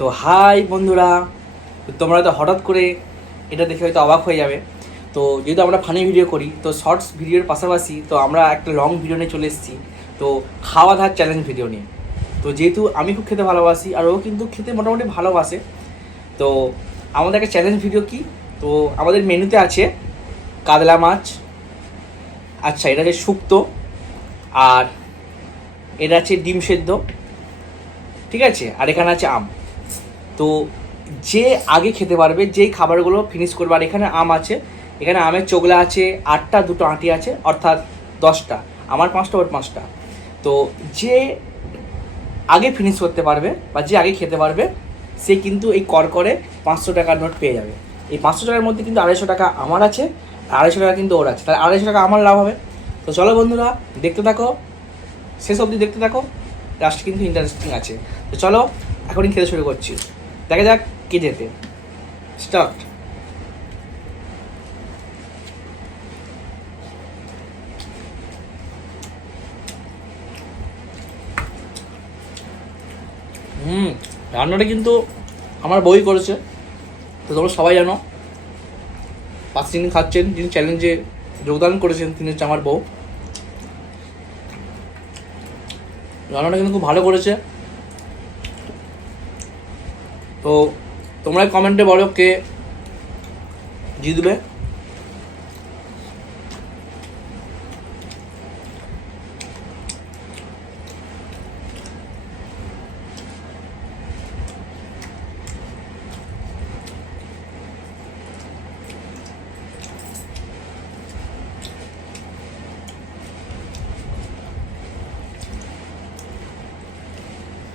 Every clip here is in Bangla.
তো হাই বন্ধুরা, তোমরা তো হঠাৎ করে এটা দেখে হয়তো অবাক হয়ে যাবে। তো যেহেতু আমরা ফানি ভিডিও করি, তো শর্টস ভিডিওর পাশাপাশি তো আমরা একটা লং ভিডিও নিয়ে চলে এসেছি, তো খাওয়া দাওয়ার চ্যালেঞ্জ ভিডিও নিয়ে। তো যেহেতু আমি খুব খেতে ভালোবাসি আর ও কিন্তু খেতে মোটামুটি ভালোবাসে, তো আমাদের একটা চ্যালেঞ্জ ভিডিও কি, তো আমাদের মেনুতে আছে কাতলা মাছ, আচ্ছা এটা হচ্ছে শুক্তো, আর এটা আছে ডিম সেদ্ধ, ঠিক আছে, আর এখানে আছে আম। তো যে আগে খেতে পারবে, যেই খাবারগুলো ফিনিশ করবে, আর এখানে আম আছে, এখানে আমের চোগলা আছে 8টা, 2টো আঁটি আছে, অর্থাৎ 10টা, আমার 5টা ওর 5টা। তো যে আগে ফিনিশ করতে পারবে বা যে আগে খেতে পারবে সে কিন্তু এই করকরে 500 টাকার নোট পেয়ে যাবে। এই 500 টাকার মধ্যে কিন্তু 250 টাকা আমার আছে, আর 250 টাকা কিন্তু ওর আছে, তাহলে 250 টাকা আমার লাভ হবে। তো চলো বন্ধুরা, দেখতে থাকো, শেষ অবধি দেখতে থাকো, লাস্ট কিন্তু ইন্টারেস্টিং আছে। তো চলো এখনই খেতে শুরু করছি, দেখা যাক কে যেতে। স্টার্ট। রান্নাটা কিন্তু আমার বই করেছে, তো তোমরা সবাই জানো। পাশে যিনি খাচ্ছেন, যিনি চ্যালেঞ্জে যোগদান করেছেন, তিনি হচ্ছে আমার বউ। রান্নাটা কিন্তু খুব ভালো করেছে। তো তোমরা কমেন্টে বলো কে জিতবে।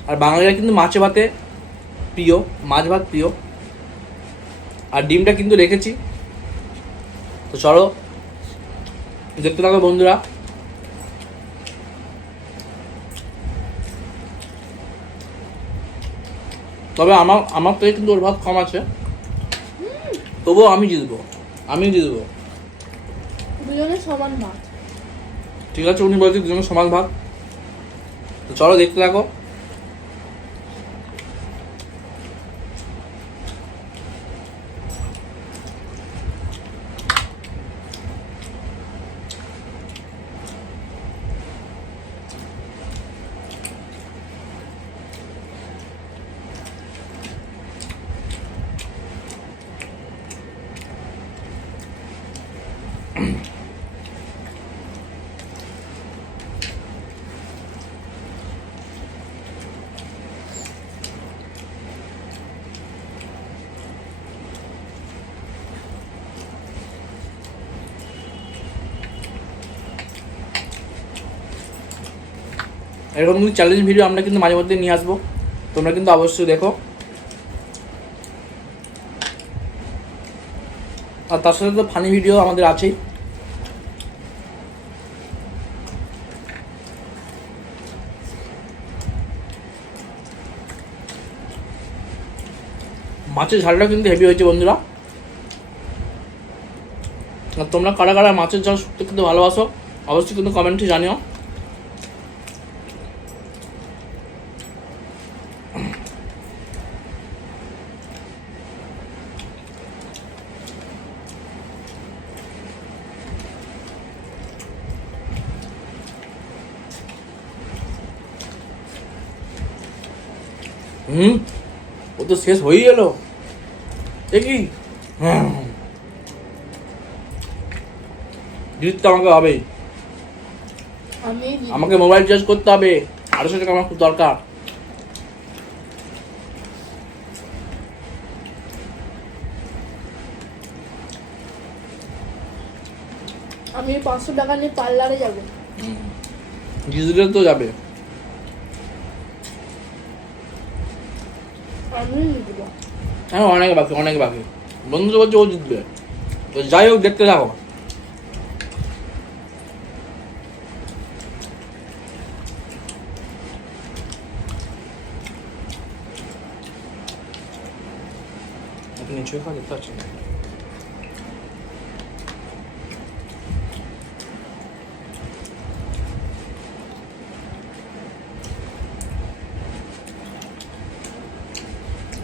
আর বাঙালিরা কিন্তু মাছে ভাতে প্রিয়, মাছ ভাত প্রিয়, আর ডিমটা কিন্তু রেখেছি। তো চলো দেখতে থাকো বন্ধুরা। তবে আমার থেকে কিন্তু ওর ভাত কম আছে, তবুও আমি জিতবো। দুজনের সমান ভাত। ঠিক আছে, উনি বলছে দুজনের সমান ভাত। তো চলো দেখতে থাকো। এরকম কিন্তু চ্যালেঞ্জ ভিডিও আমরা কিন্তু মাঝে মধ্যে নিয়ে আসবো, তোমরা কিন্তু অবশ্যই দেখো। আর তার সাথে তো ফানি ভিডিও আমাদের আছেই। মাছের ঝালটা কিন্তু হেভি হয়েছে বন্ধুরা। আর তোমরা কারা কারা মাছের ঝাল শুক্তো খেতে ভালোবাসো অবশ্যই কিন্তু কমেন্টে জানিও। ও তো শেষ হয়েই গেল, দেখি। জিততে আমাকে হবেই, আমাকে মোবাইল চার্জ করতে হবে, 250 টাকা আমার খুব দরকার। আমি 500 টাকা নিয়ে পার্লারে যাবো। জিতলে তো যাবে। আমি জিতবো। হ্যাঁ, অনেক বাকি বন্ধু বলছে ও জিতবে। তো যাই হোক, দেখতে থাকো। আপনি নিচে খাওয়া দেখতে পাচ্ছেন।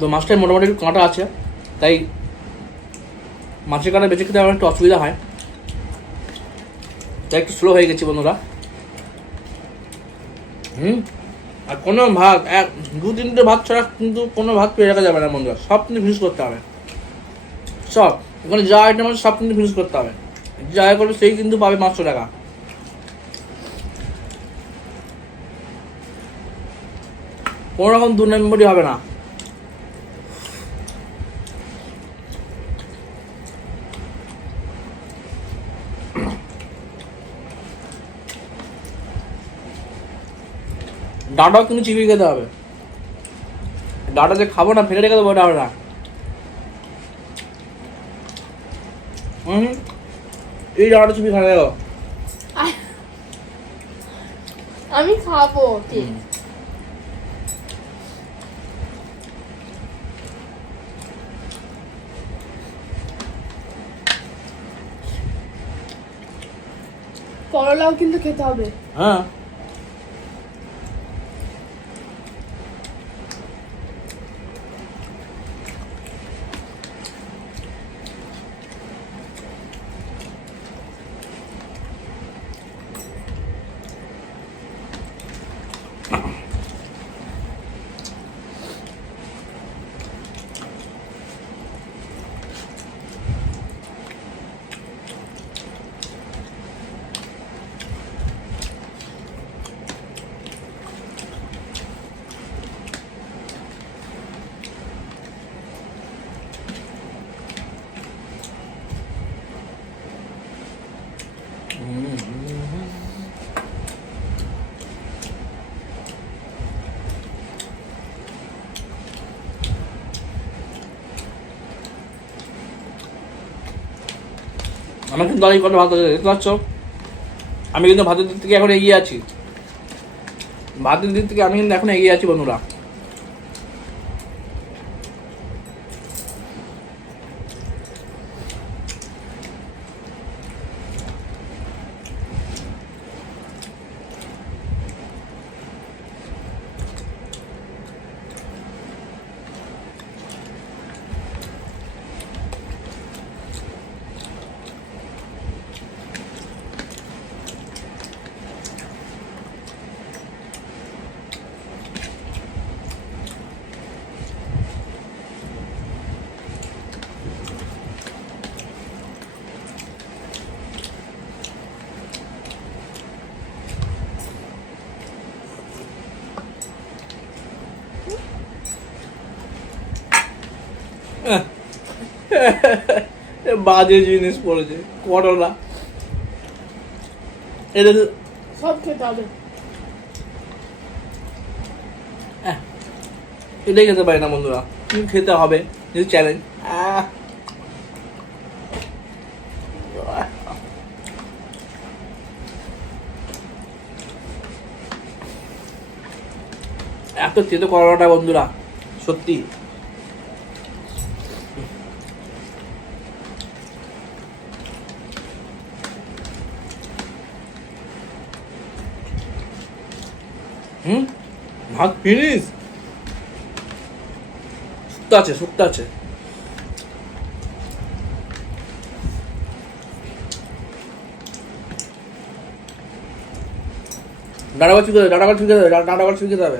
তো মাছটায় মোটামুটি একটু কাঁটা আছে, তাই মাছের কাঁটা বেঁচে খেতে আমার একটু অসুবিধা হয়, তাই একটু স্লো হয়ে গেছি বন্ধুরা। আর কোনো ভাত 2-3টে ভাত ছাড়া কিন্তু কোনো ভাত পেয়ে রাখা যাবে না বন্ধুরা, সব কিন্তু ফিনিশ করতে হবে, সব ওখানে যা আইটেম আছে সব কিন্তু ফিনিশ করতে হবে, যা করবে সেই কিন্তু পাবে 500 টাকা। কোনো রকম 2 নম্বরই হবে না। ডাঁটাও কিন্তু চিবিয়ে খেতে হবে, ডাঁটা যে খাবো না ফেলে রেখে দেবো ওটা হবে না। এই ডাঁটা চিবিয়ে খাওয়া যাবে। আমি খাবো ঠিক। করলাও কিন্তু খেতে হবে। হ্যাঁ আমার কিন্তু অনেক কথা ভালো দেখতে পাচ্ছ, আমি কিন্তু ভাতের দিক থেকে এখন এগিয়ে আছি, ভাতের দিক থেকে আমি কিন্তু এখন এগিয়ে আছি বন্ধুরা। বাজে জিনিস পড়েছে করলা, এটা সব খেতে হবে। এটাই খেতে পারি না বন্ধুরা, কিন্তু খেতে হবে, যদি চ্যালেঞ্জ। এত তেতো করলাটা বন্ধুরা, সত্যি। ভাত ফিনিশ, শুক্তো আছে, শুক্তো আছে। ডাঁটা ঠিক আছে, ডাঁটা ঠিক আছে, ডাঁটা ঠিক হবে।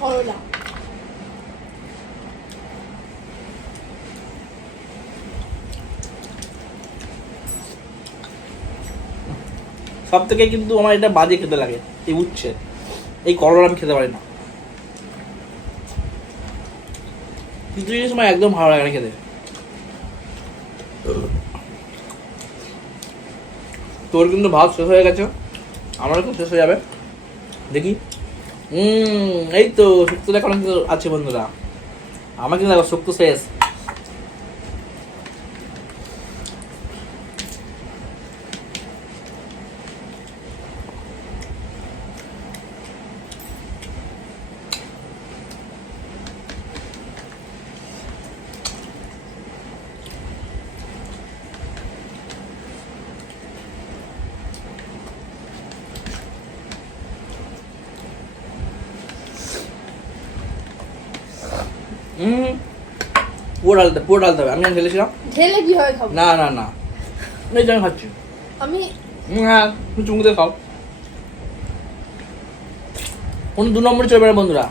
করলা সব থেকে কিন্তু আমার এটা বাজে খেতে লাগে, এই উচ্ছে, এই করলা আমি খেতে পারি না, কিছু জিনিস আমার একদম ভালো লাগে না খেতে। তোর কিন্তু ভাত শেষ হয়ে গেছে, আমারও কিন্তু শেষ হয়ে যাবে, দেখি। এই তো শুক্তো এখন আছে বন্ধুরা, আমার কিন্তু দেখো শুক্তো শেষ। পুরো ডালতে হবে। আমি যখন ঢেলেছিলাম। ঢেলে কিভাবে খাবো? না না না, এই যে আমি খাচ্ছি। আমি হ্যাঁ, তুমি চুমুকে খাও। কোনো 2 নম্বরে চলবে না বন্ধুরা,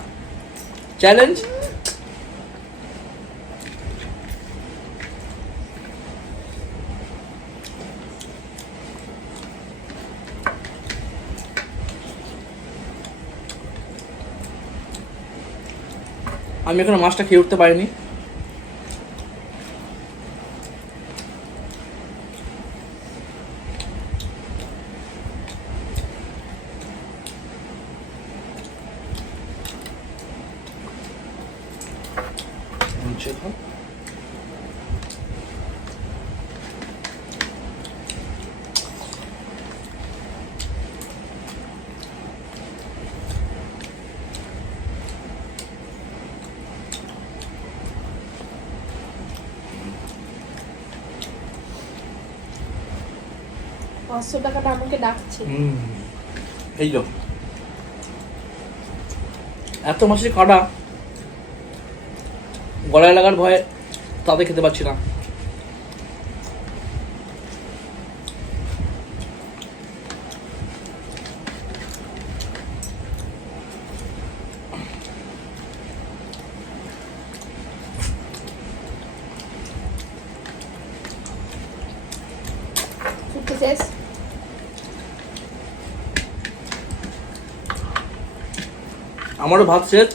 চ্যালেঞ্জ। আমি এখনো মাছটা খেয়ে উঠতে পারিনি। পাঁচশো টাকাটা আমাকে ডাকছে। এই তো এত মাছের কাটা, গলায় লাগার ভয়ে তাতে খেতে পারছি না। ফুটতে শেষ। আমারও ভাত শেষ।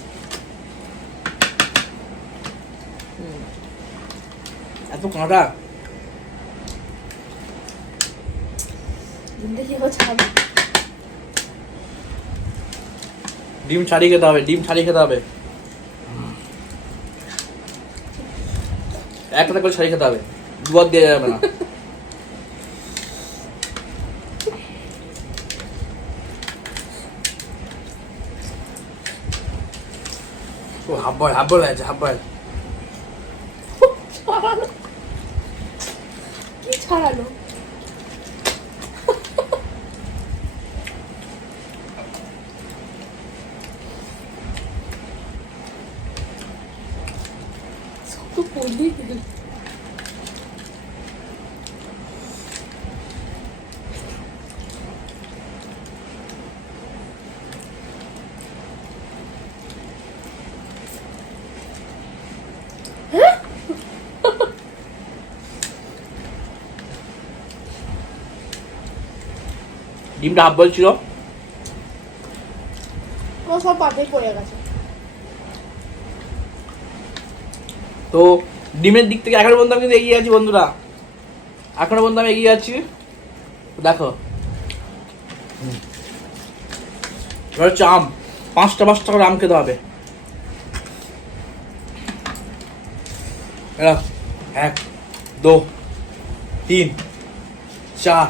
এত কাঁটা, জিন্দেগি হো ছাড়। ডিম ছাড়িয়ে খেতে হবে, ডিম ছাড়িয়ে খেতে হবে, একটা করে ছাড়িয়ে খেতে হবে, দুবার দেওয়া যাবে না। ও হাফ বয়েল আছে, হাফ বয়েল। ছাড়ালো, কি ছাড়ালো? তো পড়লি ডিমটা হাফ বয়েল ছিল। আমার সব পাতে পড়ে গেছে। তো ডিমের দিক থেকে এখনো পর্যন্ত আমি কিন্তু এগিয়ে আছি বন্ধুরা, এখনো পর্যন্ত আমি এগিয়ে আছি। দেখো এবার হচ্ছে আম, 5টা করে আম খেতে হবে। এরা 1 2 3 4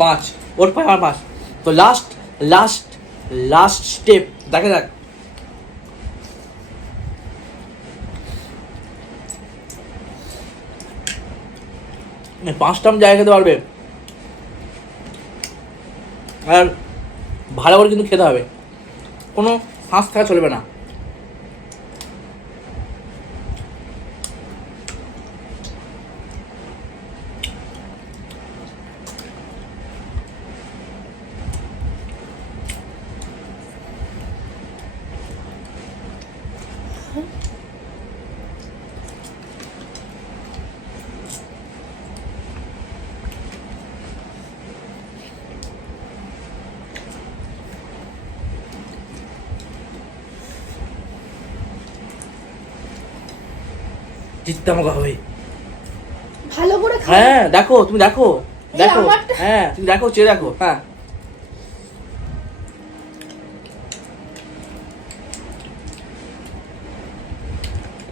5, ওর 5। তো লাস্ট স্টেপ দেখা যাক। পাঁচটা আম জায়গা খেতে পারবে, আর ভালো করে কিন্তু খেতে হবে, কোনো ফাঁস থাকা চলবে না। জিততে আমাকে হবে। ভালো করে খা। হ্যাঁ দেখো, তুমি দেখো, এই দেখো, আমারটা- হ্যাঁ তুমি দেখো, চেয়ে দেখো। হ্যাঁ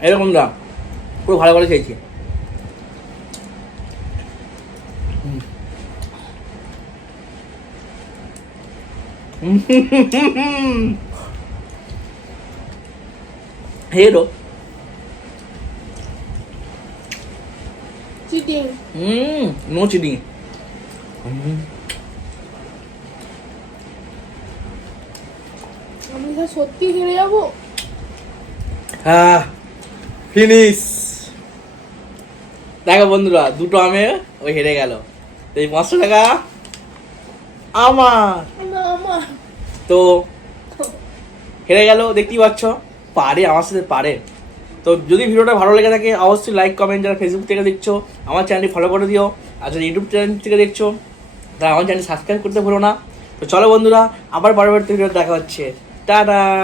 এরকম দাম, পুরো ভালো করে খেয়েছি। হেরো চিটিং। No cheating. আমি তো সত্যি হেরে যাবো। হ্যাঁ ফিনিশ। দেখো বন্ধুরা, দুটো আমে ওই হেরে গেল। এই 500 টাকা আমার। আমার তো হেরে গেল, দেখতেই পাচ্ছ। পারে, আমার সাথে পারে। তো যদি ভিডিওটা ভালো লেগে থাকে অবশ্যই লাইক কমেন্ট, যারা ফেসবুক থেকে দেখছো আমার চ্যানেলটি ফলো করে দিও, আর যারা ইউটিউব চ্যানেল থেকে দেখছো তারা আমার চ্যানেল সাবস্ক্রাইব করতে ভুলো না। তো চলো বন্ধুরা, আবার পরবর্তী ভিডিও দেখা হচ্ছে। টাটা।